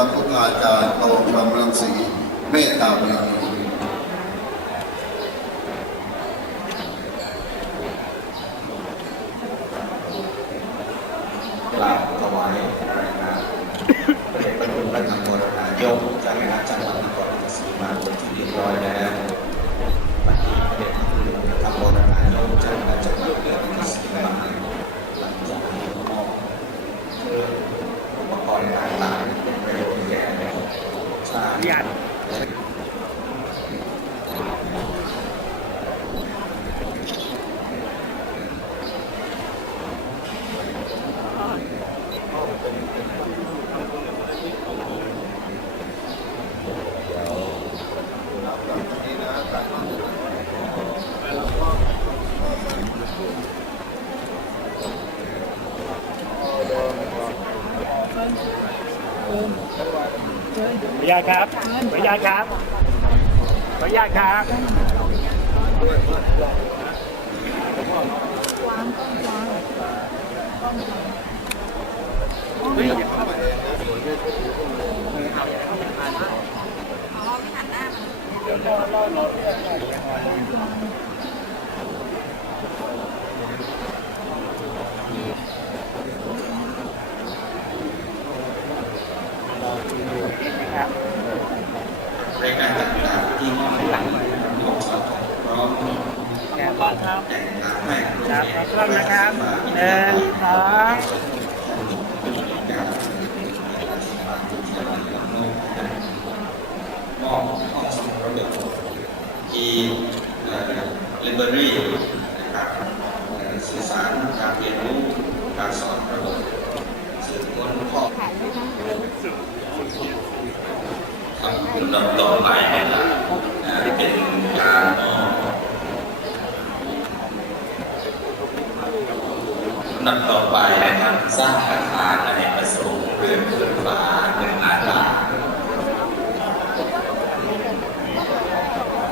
พระพุทธาจารย์โตกำลังสีเมตตาบารมี กราบถวายรายงานพระเดชพระคุณพระธรรมวรนายกเจ้าคณะจังหวัดนครราชสีมาเป็นที่เรียบร้อยแล้ววันนี้พระเดชพระคุณพระธรรมวรนายกเจ้าคณะจังหวัดนครราชสีมาหลังจากที่มอบเครื่องอุปกรณ์ต่างๆเป็นประโยชน์แก่ชาติ ญาติ ขออนุญาตครับ ขออนุญาตครับ ขออนุญาตครับครับ รายการต่างๆที่มอบให้หลังยกสอดพร้อม แกบ้านครับครับขอบคุณนะครับหนึ่งสองมอบห้องสมุดระบบอีเลเบอรี่นะครับสื่อสารการเรียนรู้การสอนระบบสื่อค้นข้อครับลำดับต่อไปนะครับอ่าเป็นการมอบ ลำดับต่อไปนะครับสร้างอาคารอเนกประสงค์เรื่อนเกินฟ้าหนึ่งล้านบาท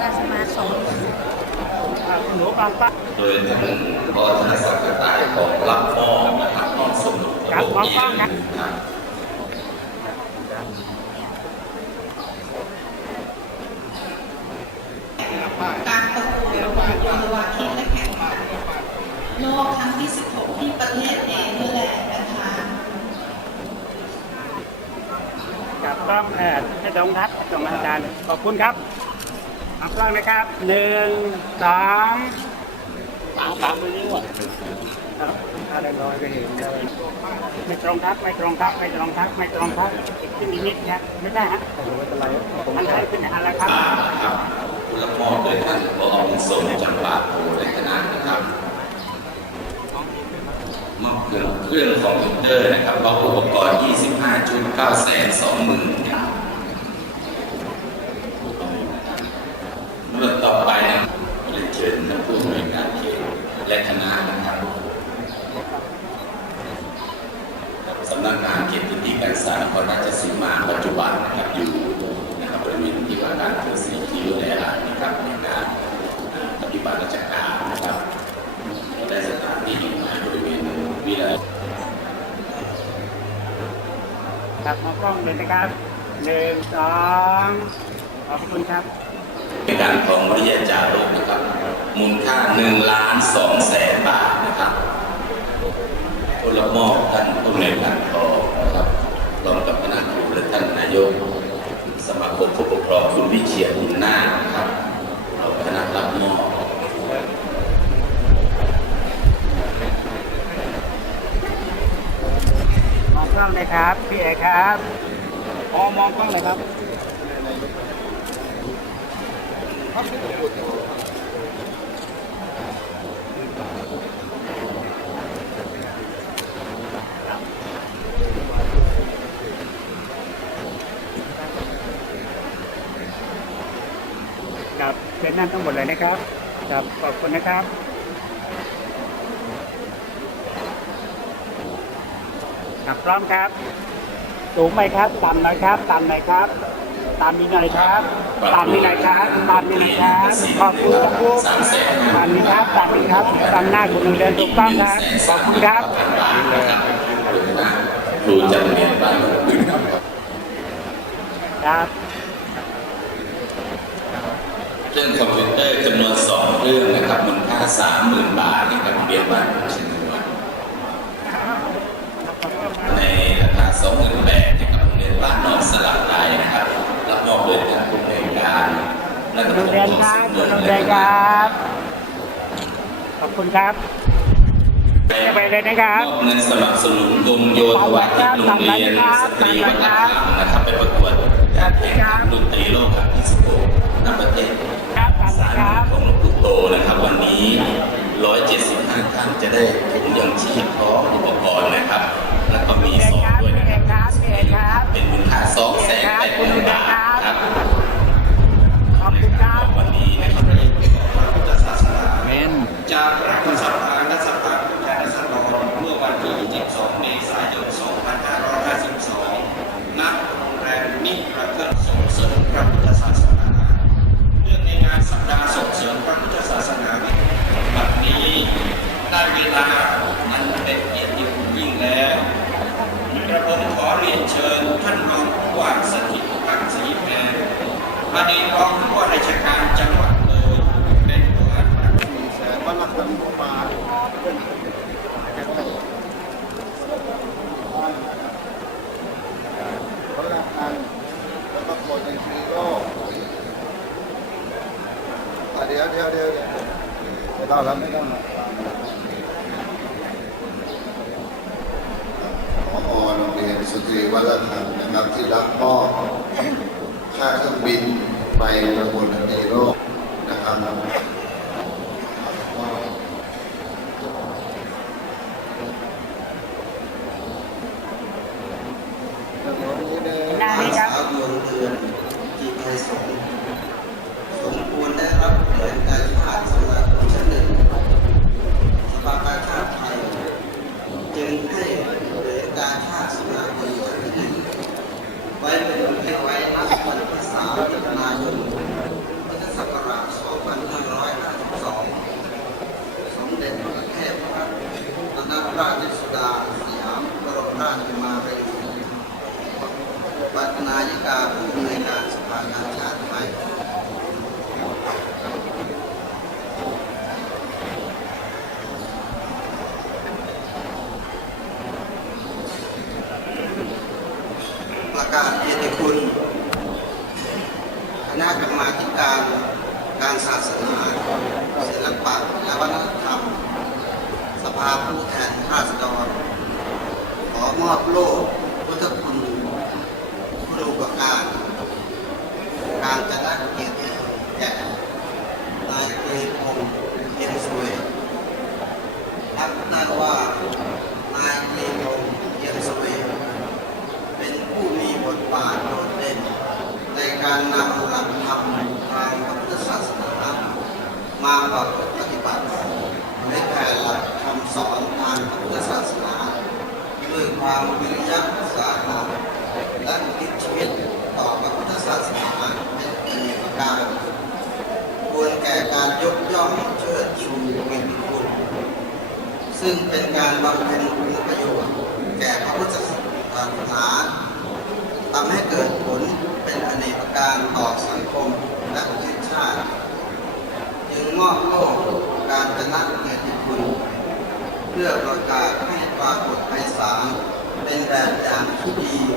ราชมาสองอ่าคุณหนูฟังปะโดยท่านพอธนศักดิ์กระต่ายของรับมอบนะครับห้องสมุดครับมองกล้องครับการประกวดระหว่างจังหวัดที่และแข่งขันโลกครั้งที่16 ที่ประเทศเนเธอร์แลนด์นะคะกับกล้องเออให้ตรงครับตรงอาจารย์ขอบคุณครับเอากล้องนะครับหนึ่งสองสามสามมือนิ้วอะครับอะไรลอยไปเห็นเลยไม่ตรงครับไม่ตรงครับไม่ตรงครับไม่ตรงครับขึ้นอีกนิดครับไม่ได้ฮะมันไหลขึ้นอะไรครับอ่าครับรับมอบโดยท่านผอสมจำปาโพในคณะนะครับ มอบเครื่องเครื่องคอมพิวเตอร์นะครับพร้อมอุปกรณ์ 25ชุด9แสน2หมื่นเมื่อต่อไปนะครับเรียนเชิญท่านผู้อำนวยการเขตและคณะนะครับสำนักงานเขตพื้นที่การศึกษานครราชสีมาปัจจุบันนะครับอยู่ เลยนะครับหนึ่งสองขอบคุณครับเป็นการของวิทยาจารย์นะครับมูลค่า1ล้าน2แสนบาทนะครับผู้รับมอบท่านผู้ในวยการทองนะครับรองกับคณะครูและท่านนายก สมาคมผู้ปกครองคุณวิเชียรบุญนาคนะครับเราคณะรับมอบมองกล้องเลยครับ พี่เอกครับ มอมองกล้องเลยครับครับเป็นนั่นทั้งหมดเลยนะครับครับขอบคุณนะครับครับพร้อมครับ สูงไหมครับ ต่ำหน่อยครับ ต่ำหน่อยครับ ต่ำนิดหน่อยครับ ต่ำนิดหน่อยครับ ต่ำนิดหน่อยครับขอบคุณครับต่ำนิดครับ ต่ำนิดครับต่ำหน้าคุณเดินถูกต้องครับ ขอบคุณครับบาทนะครับครูจำเนียนบ้านครับเครื่องคอมพิวเตอร์จำนวนสองเครื่องนะครับมูลค่าสามหมื่นบาทนะครับเรียนวันชนวนในราคา สองหมื่นแปดนะครับโรงเรียนบ้านนอกสลับไทยนะครับรับมอบโดยท่านผู้อำนวยการนักโรงเรียนครับเมืองโรงเรียนครับ ขอบคุณครับจะไปเลยนะครับมอบเงินสนับสนุนกรมโยธวาทิตโรงเรียนสตรีวัฒนธรรมนะครับไปประกวดการแข่งขันดนตรีโลกครั้งที่16ณประเทศครับขอบคุณสารครับของหลวงปู่โตนะครับ วันนี้ 175ท่านจะได้ถุงยังชีพพร้อมอุปกรณ์นะครับ แล้วก็มีซองด้วยนะ ครับครับเอกครับ เป็นมูลค่า2แสนแปดหมื่นบาทครับ ขอบคุณครับ วันนี้นะครับ พุทธศาสนาจากพระกษัตริย์และสภาผู้แทนราษฎรเมื่อวันที่ 22 เมษายน 2552 ณ โรงแรมมิตรประเทศส่งเสริมพระพุทธศาสนา เรื่องในงานสัปดาห์ส่งเสริมพระพุทธศาสนาบัดนี้ได้เวลาอันเป็นเกียรติยิ่งแล้ว กระผมขอเรียนเชิญท่านรองผู้ว่าสถิตพักศรีแพรอดีตรองผู้ว่าราชการจังหวัดเลยเป็นผู้ว่า สี่แสนวันละคนมาคนละอันแล้วก็คนในซีโร่อะเดี๋ยวเดี๋ยวเดี๋ยวเดี๋ยวไม่ต้อง แล้วไม่ต้องพอโรงเรียนสตรีวัลธรรมนะครับที่รับมอบค่าเครื่องบินไปประกวดดนโลกนะครับ หน้านี้ครับ สาวดวงเดือนจีไทยสงฆ์สมควรได้รับเหรียญกาชาติสำหรับชั้นหนึ่งสภากาชาติไทย จึงให้เหรียญกาชาติสำหรับปีชั้นที่หนึ่งไว้เป็นให้ไว้นับวันที่สามมิถุนายนพุทธศักราช2552 สม เด็จพระเทพรัตนราชสุดาสยามบรมราชกุมารีปัตนายิกาผู้อำนวยการสภาการชาติไทยประกาศเกียรติคุณ คณะกรรมาธิการการศาสนาศิลปะและวัฒนธรรม ภาผู้แทนราษฎร ขอมอบโล่พุทธคุณครูประการการจะนักเกียรติแก่นายเอกพงศ์เพียงสวยนับได้ว่านายเอกพงศ์เพียงสวยเป็นผู้มีบทบาทโดดเด่นในการนำหลักธรรมทางพุทธศาสนามาประพฤติปฏิบัติในกคำ สอนทางพุทธศาสนาด้วยความวิริยะสาหะและคิดชีวิตต่อพระพุทธศาสนาเป็นเอกประการควรแก่การยกย่องเชิดชูเกียรติคุณซึ่งเป็นการบำเพ็ญคุณประโยชน์แก่พระพุทธศาสนาทำให้เกิดผลเป็นอเนกประการต่อสังคมและประเทศชาติ จึงมอบโล่การชนะเกียรติคุณ เพื่อประกาศให้ปรากฏในศาลเป็นแบบอย่างที่ดี